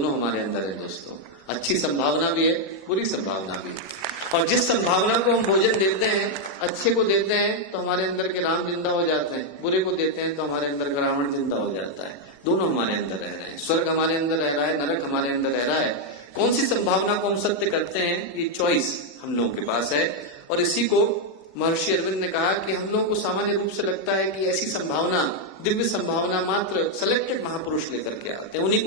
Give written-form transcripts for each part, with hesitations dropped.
दोनों हमारे अंदर है दोस्तों। अच्छी संभावना भी है, बुरी संभावना भी है। और जिस संभावना को हम भोजन देते हैं, अच्छे को देते हैं तो हमारे अंदर के राम जिंदा हो जाते हैं, बुरे को देते हैं तो हमारे अंदर का रावण जिंदा हो जाता है। दोनों हमारे अंदर रह रहे हैं, स्वर्ग हमारे अंदर रह रहा है, नरक हमारे अंदर रह रहा है। कौन सी संभावना को हम सत्य करते हैं, ये चॉइस हम लोगों के पास है। और इसी को महर्षि अरविंद ने कहा कि हम लोगों को सामान्य रूप से लगता है कि ऐसी संभावना, दिव्य संभावना मात्र सेलेक्टेड महापुरुष लेकर के आते हैं, उन्हीं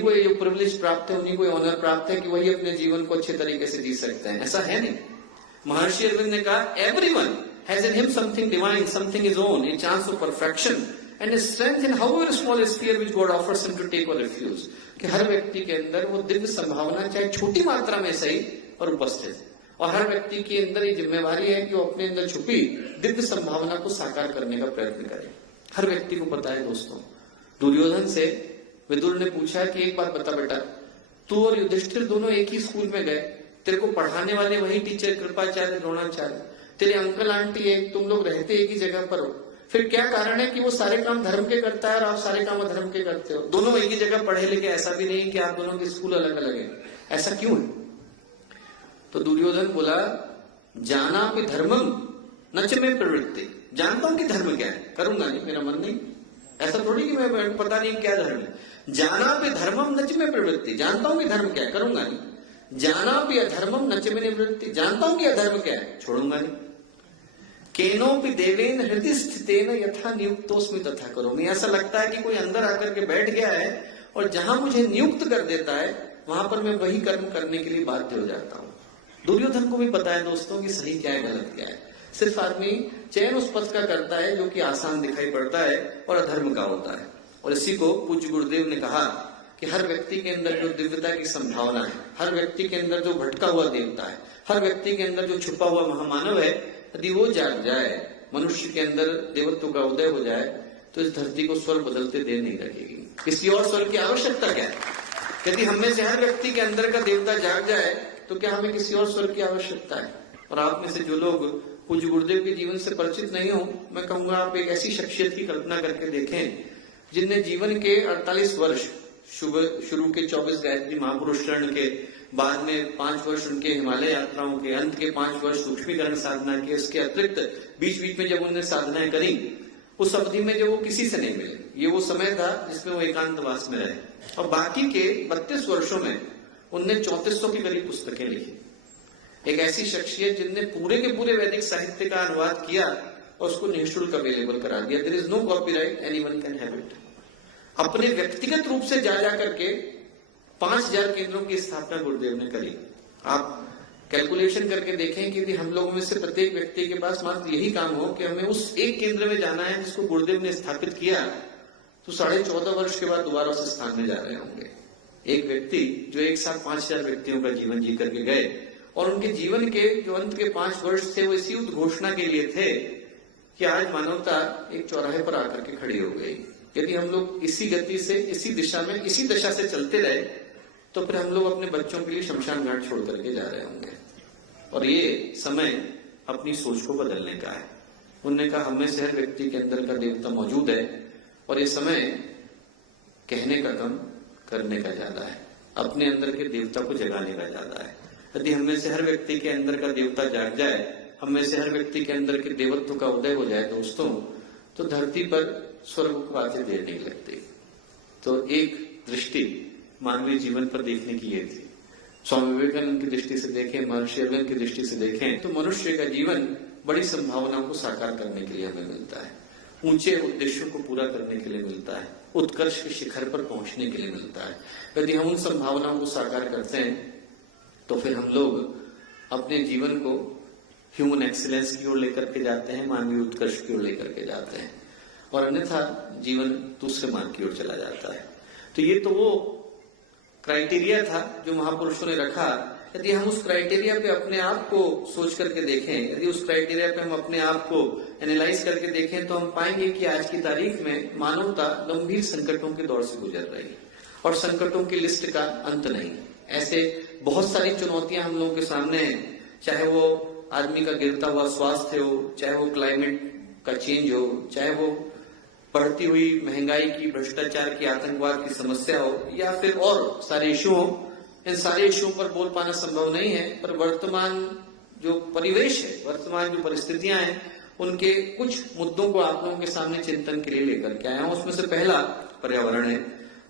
को ये जो प्रिविलेज प्राप्त है, उन्हीं को ऑनर प्राप्त है कि वही अपने जीवन को अच्छे तरीके से जी सकते हैं। ऐसा है नहीं। महर्षि अरविंद ने कहा everyone has in him something divine, something is own, a chance of perfection and a strength in however small sphere which God offers him to take or refuse. कि हर व्यक्ति के अंदर वो दिव्य संभावना चाहे छोटी मात्रा में सही और उपस्थित है, और हर व्यक्ति के अंदर ये जिम्मेवारी है कि वो अपने अंदर छुपी दिव्य संभावना को साकार करने का प्रयत्न करे। हर व्यक्ति को पता है दोस्तों। दुर्योधन से विदुर ने पूछा कि एक बात बता बेटा, तू और युधिष्ठिर दोनों एक ही स्कूल में गए, तेरे को पढ़ाने वाले वही टीचर कृपाचार्य द्रोणाचार्य, तेरे अंकल आंटी एक, तुम लोग रहते एक ही जगह पर हो, फिर क्या कारण है कि वो सारे काम धर्म के करता है और आप सारे काम अधर्म के करते हो? दोनों एक ही जगह पढ़े लिखे, ऐसा भी नहीं कि आप दोनों के स्कूल अलग अलग है, ऐसा क्यों है? तो दुर्योधन बोला जाना भी धर्मम नच में प्रवृत्ति, जानता हूं कि धर्म क्या है, करूंगा नहीं, मेरा मन नहीं। ऐसा थोड़ी कि मैं पता नहीं क्या धर्म है। जाना भी धर्मम नच में प्रवृत्ति, जानता हूं कि धर्म क्या है, करूंगा नहीं। जाना भी अधर्मम नच में निवृत्ति, जानता हूं कि अधर्म क्या है, छोड़ूंगा नहीं। केनोपि देवेन हृदय स्थितेन यथा नियुक्तोस्मि तथा करोमि। ऐसा लगता है कि कोई अंदर आकर के बैठ गया है और जहां मुझे नियुक्त कर देता है वहां पर मैं वही कर्म करने के लिए बाध्य हो जाता हूं। दुर्योधन को भी पता है दोस्तों कि सही क्या है गलत क्या है। सिर्फ आदमी चयन उस पथ का करता है जो कि आसान दिखाई पड़ता है और अधर्म का होता है। और इसी को पूज्य गुरुदेव ने कहा कि हर व्यक्ति के अंदर जो दिव्यता की संभावना है, हर व्यक्ति के अंदर जो भटका हुआ देवता है, हर व्यक्ति के अंदर जो छुपा हुआ महामानव है, यदि वो जाग जाए, मनुष्य के अंदर देवत्व का उदय हो जाए, तो इस धरती को स्वर्ग बदलते देर नहीं लगेगी। किसी और स्वर्ग की आवश्यकता क्या है? यदि हम में से हर व्यक्ति के अंदर का देवता जाग जाए तो क्या हमें किसी और स्वर्ग की आवश्यकता है? और आप में से जो लोग पूज्य गुरुदेव के जीवन से परिचित नहीं हो, मैं कहूंगा आप एक ऐसी शख्सियत की कल्पना करके देखें जिनने जीवन के 48 वर्ष, शुरू के 24 गायत्री महापुरुष चरण के, बाद में 5 वर्ष उनके हिमालय यात्राओं के, अंत के 5 वर्ष सूक्ष्मीकरण साधना के, इसके अतिरिक्त बीच बीच में जब उन्होंने साधनाएं करी, उस अवधि में जब वो किसी से नहीं मिले, ये वो समय था जिसमें वो एकांतवास में रहे। और बाकी के 32 वर्षों में उनने 3400 की करीब पुस्तकें लिखी। एक ऐसी शख्सियत जिनने पूरे के पूरे वैदिक साहित्य का अनुवाद किया और उसको निःशुल्क अवेलेबल करा दिया। There is no copyright, anyone can have it. अपने व्यक्तिगत रूप से जा करके 5000 केंद्रों की स्थापना गुरुदेव ने करी। आप कैलकुलेशन करके देखें कि यदि हम लोगों में से प्रत्येक व्यक्ति के पास मात्र यही काम हो कि हमें उस एक केंद्र में जाना है जिसको गुरुदेव ने स्थापित किया, तो 14.5 वर्ष के बाद दोबारा उस स्थान में जा रहे होंगे। एक व्यक्ति जो एक साथ 5000 व्यक्तियों का जीवन जी करके गए, और उनके जीवन के जो अंत के 5 वर्ष थे वो इसी उद्घोषणा के लिए थे कि आज मानवता एक चौराहे पर आकर के खड़ी हो गई। यदि हम लोग इसी गति से, इसी दिशा में, इसी दशा से चलते रहे तो फिर हम लोग अपने बच्चों के लिए शमशान घाट छोड़ करके जा रहे होंगे। और ये समय अपनी सोच को बदलने का है। उन्होंने कहा हम में से हर व्यक्ति के अंदर का देवता मौजूद है, और ये समय कहने का कम करने का ज्यादा है, अपने अंदर के देवता को जगाने का ज्यादा है। यदि हम में से हर व्यक्ति के अंदर का देवता जाग जाए, हम में से हर व्यक्ति के अंदर के देवत्व का उदय हो जाए दोस्तों, तो धरती पर स्वर्ग को आते देर नहीं लगती। तो एक दृष्टि मानवीय जीवन पर देखने की ये थी। स्वामी विवेकानंद की दृष्टि से देखें, महर्षि अरविंद की दृष्टि से देखें, तो मनुष्य का जीवन बड़ी संभावनाओं को साकार करने के लिए हमें मिलता है, ऊंचे उद्देश्यों को पूरा करने के लिए मिलता है, उत्कर्ष के शिखर पर पहुंचने के लिए मिलता है। यदि हम उन संभावनाओं को साकार करते हैं तो फिर हम लोग अपने जीवन को ह्यूमन एक्सीलेंस की ओर लेकर के जाते हैं, मानवीय उत्कर्ष की ओर लेकर के जाते हैं, और अन्यथा जीवन दूसरे मार्ग की ओर चला जाता है। तो ये तो वो क्राइटेरिया था जो महापुरुषों ने रखा। यदि हम उस क्राइटेरिया पे अपने आप को सोच करके देखें, यदि उस क्राइटेरिया पे हम अपने आप को एनालाइज करके देखें, तो हम पाएंगे कि आज की तारीख में मानवता गंभीर संकटों के दौर से गुजर रही है, और संकटों की लिस्ट का अंत नहीं। ऐसे बहुत सारी चुनौतियां हम लोगों के सामने हैं, चाहे वो आदमी का गिरता हुआ स्वास्थ्य हो, चाहे वो क्लाइमेट का चेंज हो, चाहे वो बढ़ती हुई महंगाई की, भ्रष्टाचार की, आतंकवाद की समस्या हो या फिर और सारे इशू हो, इन सारे इशुओं पर बोल पाना संभव नहीं है। पर वर्तमान जो परिवेश है, वर्तमान जो परिस्थितियां हैं, उनके कुछ मुद्दों को आप लोगों के सामने चिंतन के लिए लेकर के आया हूं। उसमें से पहला पर्यावरण है।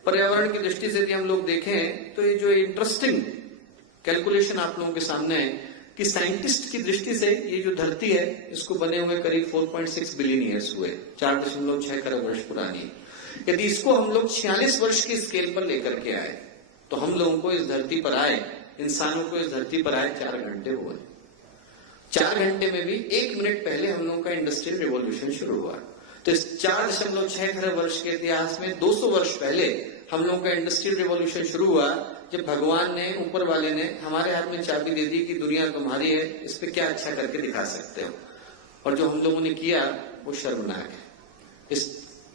पर्यावरण की दृष्टि से यदि हम लोग देखें तो ये जो इंटरेस्टिंग कैलकुलेशन आप लोगों के सामने है कि साइंटिस्ट की दृष्टि से ये जो धरती है इसको बने हुए करीब 4.6 बिलियन ईयर्स हुए, 4.6 खरब वर्ष पुरानी। यदि इसको हम लोग 46 वर्ष की स्केल पर लेकर के आए तो हम लोगों को इस धरती पर आए, इंसानों को इस धरती पर आए 4 घंटे हुए। 4 घंटे में भी 1 मिनट पहले हम लोगों का इंडस्ट्रियल रिवॉल्यूशन शुरू हुआ। तो इस 4.6 खरब वर्ष के इतिहास में 200 वर्ष पहले हम लोगों का इंडस्ट्रियल रिवॉल्यूशन शुरू हुआ, जब भगवान ने, ऊपर वाले ने हमारे हाथ में चाबी दे दी कि दुनिया तुम्हारी है, इस पे क्या अच्छा करके दिखा सकते हो। और जो हम लोगों ने किया वो शर्मनाक है। इस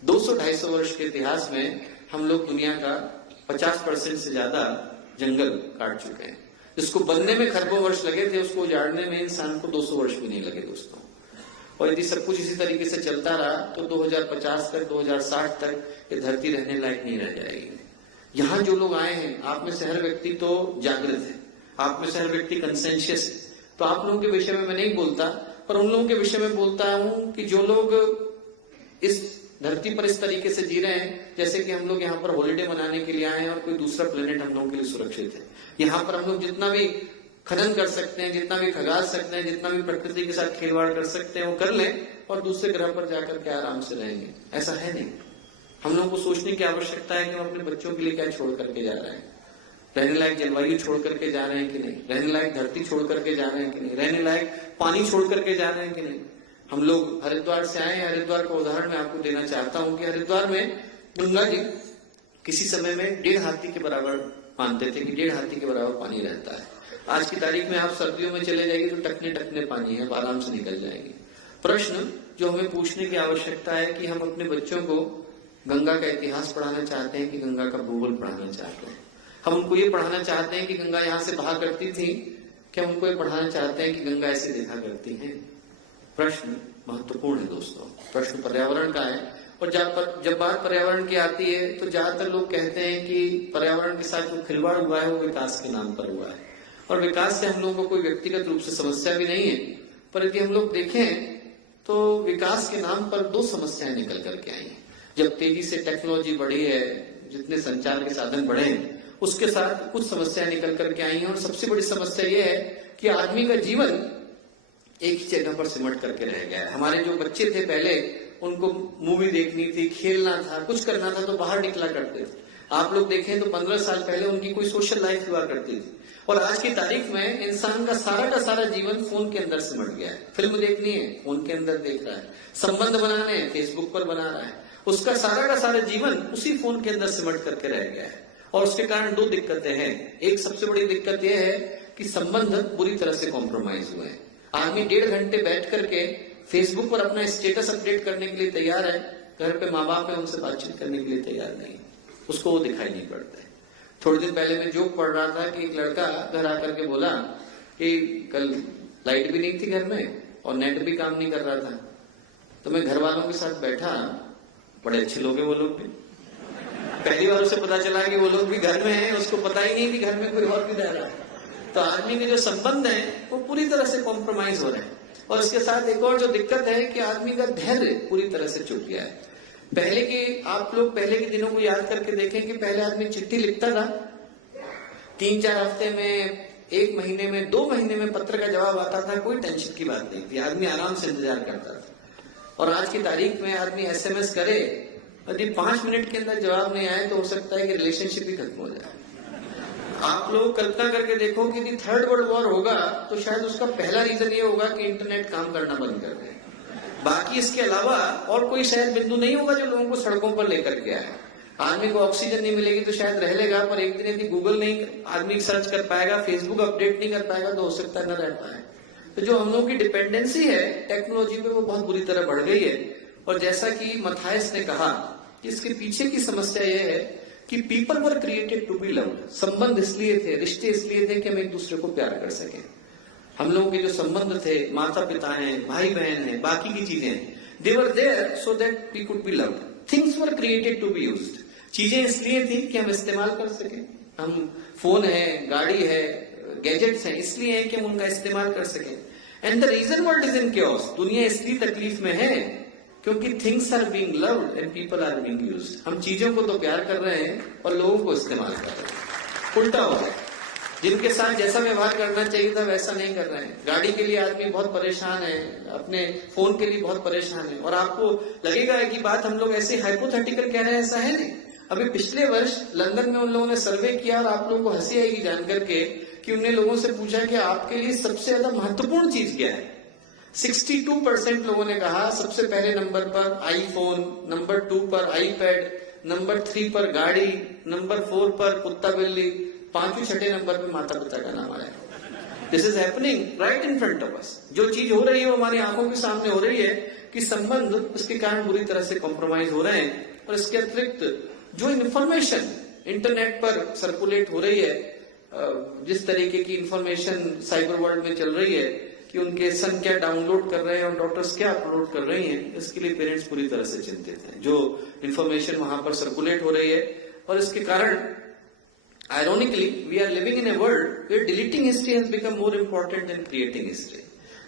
200-250 वर्ष के इतिहास में हम लोग दुनिया का 50% से ज्यादा जंगल काट चुके हैं। जिसको बनने में खरबों वर्ष लगे थे, उसको उजाड़ने में इंसान को 200 वर्ष भी नहीं लगे दोस्तों। और यदि सब कुछ इसी तरीके से चलता रहा तो 2050 तक, 2060 तक ये धरती रहने लायक नहीं रह जाएगी। यहाँ जो लोग आए हैं, आप में से हर व्यक्ति तो जागृत है, आप में से हर व्यक्ति कंसेंशियस है। तो आप लोगों के विषय में मैं नहीं बोलता, पर उन लोगों के विषय में बोलता हूं कि जो लोग इस धरती पर इस तरीके से जी रहे हैं जैसे कि हम लोग यहाँ पर हॉलिडे मनाने के लिए आए हैं और कोई दूसरा प्लेनेट हम लोगों के लिए सुरक्षित है। यहाँ पर हम लोग जितना भी खनन कर सकते हैं, जितना भी खगास सकते हैं, जितना भी प्रकृति के साथ खिलवाड़ कर सकते हैं वो कर लें और दूसरे ग्रह पर जाकर के आराम से रहेंगे। ऐसा है नहीं। हम लोगों को सोचने की आवश्यकता है कि हम अपने बच्चों के लिए क्या छोड़ करके जा रहे हैं। रहने लायक जलवायु छोड़ करके जा रहे हैं कि नहीं, रहने लायक धरती छोड़ करके जा रहे हैं कि नहीं, रहने लायक पानी छोड़ करके जा रहे हैं कि नहीं। हम लोग हरिद्वार से आए हैं, हरिद्वार का उदाहरण मैं आपको देना चाहता हूं कि हरिद्वार में गंगा जी किसी समय में 1.5 हाथी के बराबर मानते थे कि 1.5 हाथी के बराबर पानी रहता है। आज की तारीख में आप सर्दियों में चले जाएंगे तो टकने टकने पानी है, आराम से निकल जाएंगे। प्रश्न जो हमें पूछने की आवश्यकता है कि हम अपने बच्चों को गंगा का इतिहास पढ़ाना चाहते हैं कि गंगा का भूगोल पढ़ाना चाहते हैं। हम उनको ये पढ़ाना चाहते हैं कि गंगा यहाँ से बहा करती थी, क्या उनको ये पढ़ाना चाहते हैं कि गंगा ऐसे देखा करती है। प्रश्न महत्वपूर्ण है दोस्तों। प्रश्न पर्यावरण का है। और जब बात पर्यावरण की आती है तो ज्यादातर लोग कहते हैं कि पर्यावरण के साथ जो खिलवाड़ हुआ है वो विकास के नाम पर हुआ है। और विकास से हम लोगों को कोई व्यक्तिगत रूप से समस्या भी नहीं है, पर यदि हम लोग देखें तो विकास के नाम पर 2 समस्याएं निकल करके आई हैं। जब तेजी से टेक्नोलॉजी बढ़ी है, जितने संचार के साधन बढ़े हैं, उसके साथ कुछ समस्याएं निकल करके आई हैं। और सबसे बड़ी समस्या यह है कि आदमी का जीवन एक ही जगह पर सिमट करके रह गया है। हमारे जो बच्चे थे पहले, उनको मूवी देखनी थी, खेलना था, कुछ करना था तो बाहर निकला करते थे। आप लोग देखें तो 15 साल पहले उनकी कोई सोशल लाइफ हुआ करती थी। और आज की तारीख में इंसान का सारा जीवन फोन के अंदर सिमट गया है। फिल्म देखनी है, फोन के अंदर देख रहा है। संबंध बनाने हैं, फेसबुक पर बना रहा है। उसका सारा जीवन उसी फोन के अंदर सिमट करके रह गया है। और उसके कारण 2 दिक्कतें हैं। एक सबसे बड़ी दिक्कत यह है कि संबंध बुरी तरह से कॉम्प्रोमाइज हुए हैं। आदमी 1.5 घंटे बैठ करके फेसबुक पर अपना स्टेटस अपडेट करने के लिए तैयार है, घर पे माँ बाप है उनसे बातचीत करने के लिए तैयार नहीं, उसको वो दिखाई नहीं पड़ता है। थोड़े दिन पहले मैं जोक पढ़ रहा था कि एक लड़का घर आकर के बोला कि कल लाइट भी नहीं थी घर में और नेट भी काम नहीं कर रहा था। तो मैं घर वालों के साथ बैठा, बड़े अच्छे लोग हैं वो लोग भी। पहली बार उसे पता चला कि वो लोग भी घर में हैं, उसको पता ही नहीं कि घर में कोई और भी रह रहा है। तो आदमी के जो संबंध है वो पूरी तरह से कॉम्प्रोमाइज हो रहे हैं। और इसके साथ एक और जो दिक्कत है कि आदमी का धैर्य पूरी तरह से चुक गया है। आप लोग पहले के दिनों को याद करके देखें कि पहले आदमी चिट्ठी लिखता था, 3-4 हफ्ते में, 1 महीने में, 2 महीने में पत्र का जवाब आता था, कोई टेंशन की बात नहीं थी, आदमी आराम से इंतजार करता था। और आज की तारीख में आदमी SMS करे, यदि 5 मिनट के अंदर जवाब नहीं आए तो हो सकता है कि रिलेशनशिप ही खत्म हो जाए। आप लोग कल्पना करके देखो कि यदि 3rd वर्ल्ड वॉर होगा तो शायद उसका पहला रीजन ये होगा कि इंटरनेट काम करना बंद कर दे। बाकी इसके अलावा और कोई शायद बिंदु नहीं होगा जो लोगों को सड़कों पर लेकर के आए। आदमी को ऑक्सीजन नहीं मिलेगी तो शायद रह लेगा, पर एक दिन यदि गूगल नहीं आदमी सर्च कर पाएगा, फेसबुक अपडेट नहीं कर पाएगा तो हो सकता है न रह पाए। तो जो हम लोगों की डिपेंडेंसी है टेक्नोलॉजी पे वो बहुत बुरी तरह बढ़ गई है। और जैसा कि मथायस ने कहा कि इसके पीछे की समस्या यह है कि people were created to be loved. संबंध इसलिए थे, रिश्ते इसलिए थे कि हम एक दूसरे को प्यार कर सके। हम लोगों के जो संबंध थे, माता पिता हैं, भाई बहन हैं, बाकी की चीजें हैं, they were there so that we could be loved. Things were created to be used. चीजें इसलिए थी कि हम इस्तेमाल कर सकें। हम फोन है, गाड़ी है, गैजेट्स हैं, इसलिए है कि हम उनका इस्तेमाल कर सकें। And the reason world is in chaos, दुनिया इसलिए तकलीफ में है क्योंकि things are being loved and people are being used. हम चीजों को तो प्यार कर रहे हैं और लोगों को इस्तेमाल कर रहे हैं। उल्टा हो गया, जिनके साथ जैसा व्यवहार करना चाहिए था वैसा नहीं कर रहे हैं। गाड़ी के लिए आदमी बहुत परेशान है, अपने फोन के लिए बहुत परेशान है। और आपको लगेगा कि बात हम लोग ऐसे हाइपोथेटिकल कह रहे हैं, ऐसा है नहीं। अभी पिछले वर्ष लंदन में उन लोगों ने सर्वे किया और आप लोगों को हंसी आएगी जान करके कि उन्हें लोगों से पूछा कि आपके लिए सबसे ज्यादा महत्वपूर्ण चीज क्या है। 62% लोगों ने कहा सबसे पहले नंबर पर आईफोन, नंबर 2 पर आईपैड, नंबर 3 पर गाड़ी, नंबर 4 पर कुत्ता बिल्ली, 5वें 6ठे नंबर पर माता पिता का नाम आया। This is happening right in front of us. जो चीज हो रही है वो हमारी आंखों के सामने हो रही है कि संबंध उसके कारण बुरी तरह से कॉम्प्रोमाइज हो रहे हैं। और इसके अतिरिक्त जो इन्फॉर्मेशन इंटरनेट पर सर्कुलेट हो रही है, जिस तरीके की इंफॉर्मेशन साइबर वर्ल्ड में चल रही है कि उनके सन क्या डाउनलोड कर रहे हैं और डॉक्टर्स क्या अपलोड कर रही हैं, इसके लिए पेरेंट्स पूरी तरह से चिंतित हैं। जो इंफॉर्मेशन वहां पर सर्कुलेट हो रही है और इसके कारण ironically we are living in a world where deleting history has become more important than creating history.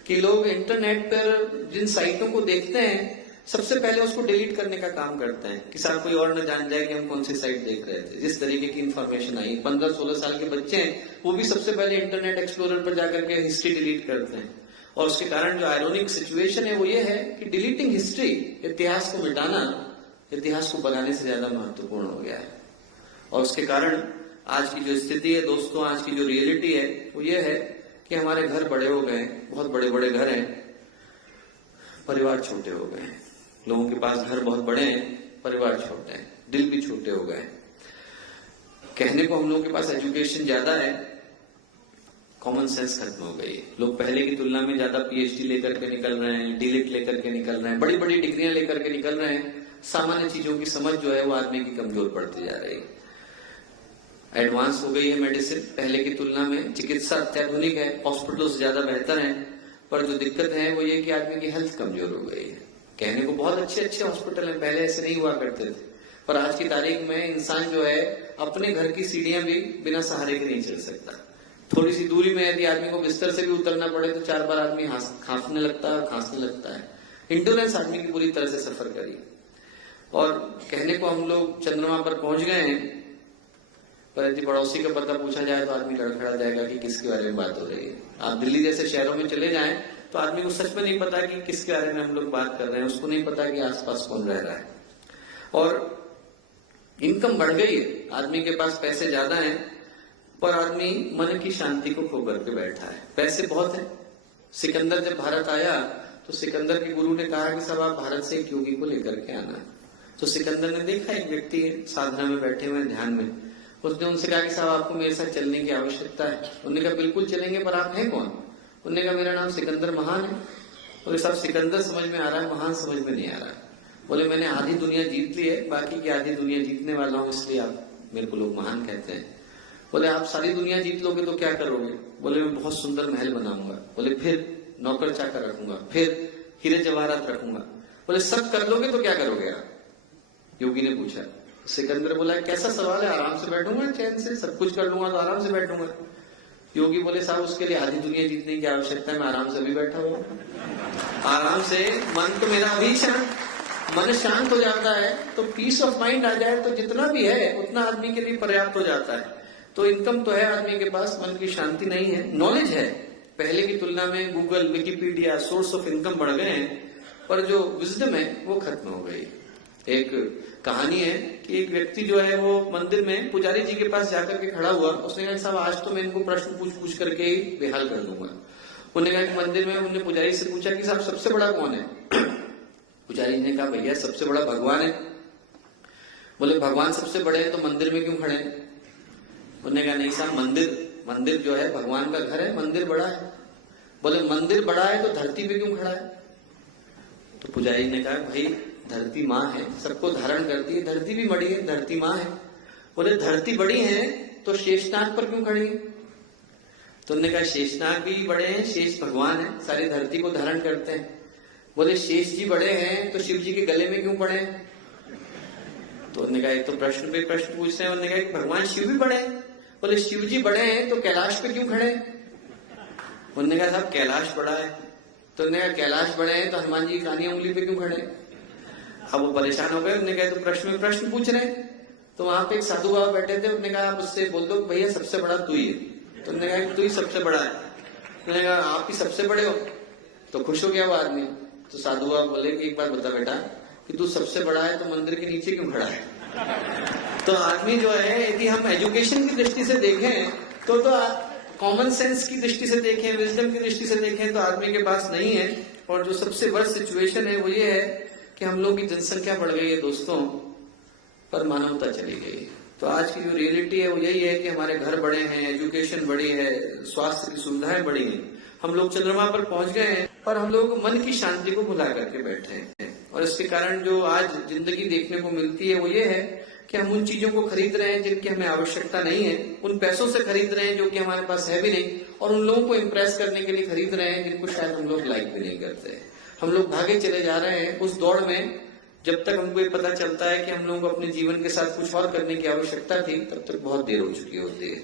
कि लोग इंटरनेट पर जिन साइटों को देखते हैं सबसे पहले उसको डिलीट करने का काम करते हैं कि सारा कोई और न जान जाए कि हम कौन सी साइट देख रहे थे। जिस तरीके की इंफॉर्मेशन आई, 15-16 साल के बच्चे हैं वो भी सबसे पहले इंटरनेट एक्सप्लोरर पर जाकर के हिस्ट्री डिलीट करते हैं। और उसके कारण जो आयरोनिक सिचुएशन है वो ये है कि डिलीटिंग हिस्ट्री, इतिहास को मिटाना इतिहास को बनाने से ज्यादा महत्वपूर्ण हो गया है। और उसके कारण आज की जो स्थिति है दोस्तों, आज की जो रियलिटी है वो ये है कि हमारे घर बड़े हो गए, बहुत बड़े बड़े घर हैं, परिवार छोटे हो गए। लोगों के पास घर बहुत बड़े हैं, परिवार छोटे हैं, दिल भी छोटे हो गए। कहने को हम लोगों के पास एजुकेशन ज्यादा है, कॉमन सेंस खत्म हो गई है। लोग पहले की तुलना में ज्यादा पीएचडी लेकर के निकल रहे हैं, डीलिट लेकर के निकल रहे हैं, बड़ी बड़ी डिग्रियां लेकर के निकल रहे हैं। सामान्य चीजों की समझ जो है वो आदमी की कमजोर पड़ती जा रही है। एडवांस हो गई है मेडिसिन पहले की तुलना में, चिकित्सा अत्याधुनिक है, हॉस्पिटल्स ज्यादा बेहतर हैं, पर जो दिक्कत है वो ये कि आदमी की हेल्थ कमजोर हो गई है। कहने को बहुत अच्छे अच्छे हॉस्पिटल हैं, पहले ऐसे नहीं हुआ करते थे, पर आज की तारीख में इंसान जो है अपने घर की सीढ़ियां भी बिना सहारे के नहीं चल सकता। थोड़ी सी दूरी में यदि आदमी को बिस्तर से भी उतरना पड़े तो 4 बार आदमी खांसने लगता है और खांसने लगता है। इंडोलेंस आदमी की पूरी तरह से सफर करी। और कहने को हम लोग चंद्रमा पर पहुंच गए हैं, पर यदि पड़ोसी का पता पूछा जाए तो आदमी लड़खड़ा जाएगा कि किसके बारे में बात हो रही है। आप दिल्ली जैसे शहरों में चले जाएं तो आदमी को सच में नहीं पता कि किसके बारे में हम लोग बात कर रहे हैं, उसको नहीं पता कि आसपास कौन रह रहा है। और इनकम बढ़ गई है, आदमी के पास पैसे ज्यादा हैं, पर आदमी मन की शांति को खो करके बैठा है। पैसे बहुत है। सिकंदर जब भारत आया तो सिकंदर के गुरु ने कहा कि साहब आप भारत से एक योगी को लेकर के आना। तो सिकंदर ने देखा एक व्यक्ति है साधना में बैठे हुए ध्यान में, उसने उनसे कहा कि साहब आपको मेरे साथ चलने की आवश्यकता है। उन्होंने कहा बिल्कुल चलेंगे, पर आप हैं कौन? उन्होंने कहा मेरा नाम सिकंदर महान है। बोले साहब सिकंदर समझ में आ रहा है, महान समझ में नहीं आ रहा है। बोले मैंने आधी दुनिया जीत ली है, बाकी की आधी दुनिया जीतने वाला हूं, इसलिए आप मेरे को लोग महान कहते हैं। बोले आप सारी दुनिया जीत लोगे तो क्या करोगे? बोले मैं बहुत सुंदर महल बनाऊंगा। बोले फिर नौकर चाकर रखूंगा, फिर हीरे जवाहरात रखूंगा। बोले सब कर लोगे तो क्या करोगे आप? योगी ने पूछा। सिकंदर बोला कैसा सवाल है, आराम से बैठूंगा चैन से, सब कुछ कर लूंगा तो आराम से बैठूंगा। योगी बोले साहब उसके लिए आधी दुनिया जीतने की आवश्यकता है, मैं आराम से भी बैठा हुआ आराम से। मन तो मेरा अभी शांत, मन शांत हो जाता है तो पीस ऑफ माइंड आ जाए तो जितना भी है उतना आदमी के लिए पर्याप्त हो जाता है। तो इनकम तो है आदमी के पास, मन की शांति नहीं है। नॉलेज है, पहले की तुलना में Google, Wikipedia, source of income बढ़ गए हैं, पर जो विजडम है वो खत्म हो गई। एक कहानी है कि एक व्यक्ति जो है वो मंदिर में पुजारी जी के पास जाकर के खड़ा हुआ। उसने कहा साहब आज तो मैं इनको प्रश्न पूछ करके ही बेहाल कर दूंगा। उन्होंने कहा कि मंदिर में उन्होंने पुजारी से पूछा कि साहब सबसे बड़ा कौन है? पुजारी ने कहा भैया सबसे बड़ा भगवान है। बोले भगवान सबसे बड़े हैं तो मंदिर में क्यों खड़े हैं? उन्होंने कहा नहीं साहब मंदिर जो है भगवान का घर है, मंदिर बड़ा है। बोले मंदिर बड़ा है तो धरती पे क्यों खड़ा है? तो पुजारी ने कहा भाई धरती माँ है, सबको धारण करती है, धरती भी बड़ी है, धरती माँ है। बोले धरती बड़ी है तो शेषनाग पर क्यों खड़ी है? तो उन्होंने कहा शेषनाग भी बड़े हैं, शेष भगवान है, सारी धरती को धारण करते हैं। बोले शेष जी बड़े हैं तो शिव जी के गले में क्यों पड़े हैं? तो उन्होंने कहा, एक तो प्रश्न पे प्रश्न पूछ रहे हैं। उन्होंने कहा कि भगवान शिव भी बड़े हैं। बोले शिव जी बड़े हैं तो कैलाश पे क्यों खड़े हैं? उन्होंने कहा साहब कैलाश बड़ा है। तो उन्होंने कहा कैलाश बड़े हैं तो हनुमान जी कानी उंगली पे क्यों खड़े हैं? अब वो परेशान हो गए। उन्होंने कहा तो प्रश्न में प्रश्न पूछ रहे हैं। तो वहां पे एक साधु बाबा बैठे थे। उन्होंने कहा आप उससे बोल दो भैया सबसे बड़ा तू ही है। तो उन्होंने कहा तू ही सबसे बड़ा है। उन्होंने कहा आप ही सबसे बड़े हो। तो खुश हो गया वो आदमी। तो साधु बाबा बोले कि एक बार बता बेटा कि तू सबसे बड़ा है तो मंदिर के नीचे क्यों खड़ा है? तो आदमी जो है, यदि हम एजुकेशन की दृष्टि से देखें तो कॉमन सेंस की दृष्टि से देखें, विजडम की दृष्टि से देखें तो आदमी के पास नहीं है। और जो सबसे वर्स्ट सिचुएशन है वो ये है कि हम लोग की जनसंख्या बढ़ गई है दोस्तों, पर मानवता चली गई। तो आज की जो रियलिटी है वो यही है कि हमारे घर बड़े हैं, एजुकेशन बड़ी है, स्वास्थ्य की सुविधाएं बड़ी हैं, हम लोग चंद्रमा पर पहुंच गए हैं और हम लोग मन की शांति को भुला करके बैठे हैं। और इसके कारण जो आज जिंदगी देखने को मिलती है वो ये है कि हम उन चीजों को खरीद रहे हैं जिनकी हमें आवश्यकता नहीं है, उन पैसों से खरीद रहे हैं जो कि हमारे पास है भी नहीं, और उन लोगों को इम्प्रेस करने के लिए खरीद रहे हैं जिनको शायद हम लोग लाइक भी नहीं करते। हम लोग भागे चले जा रहे हैं उस दौड़ में। जब तक हमको ये पता चलता है कि हम लोगों को अपने जीवन के साथ कुछ और करने की आवश्यकता थी, तब तक बहुत देर हो चुकी होती है।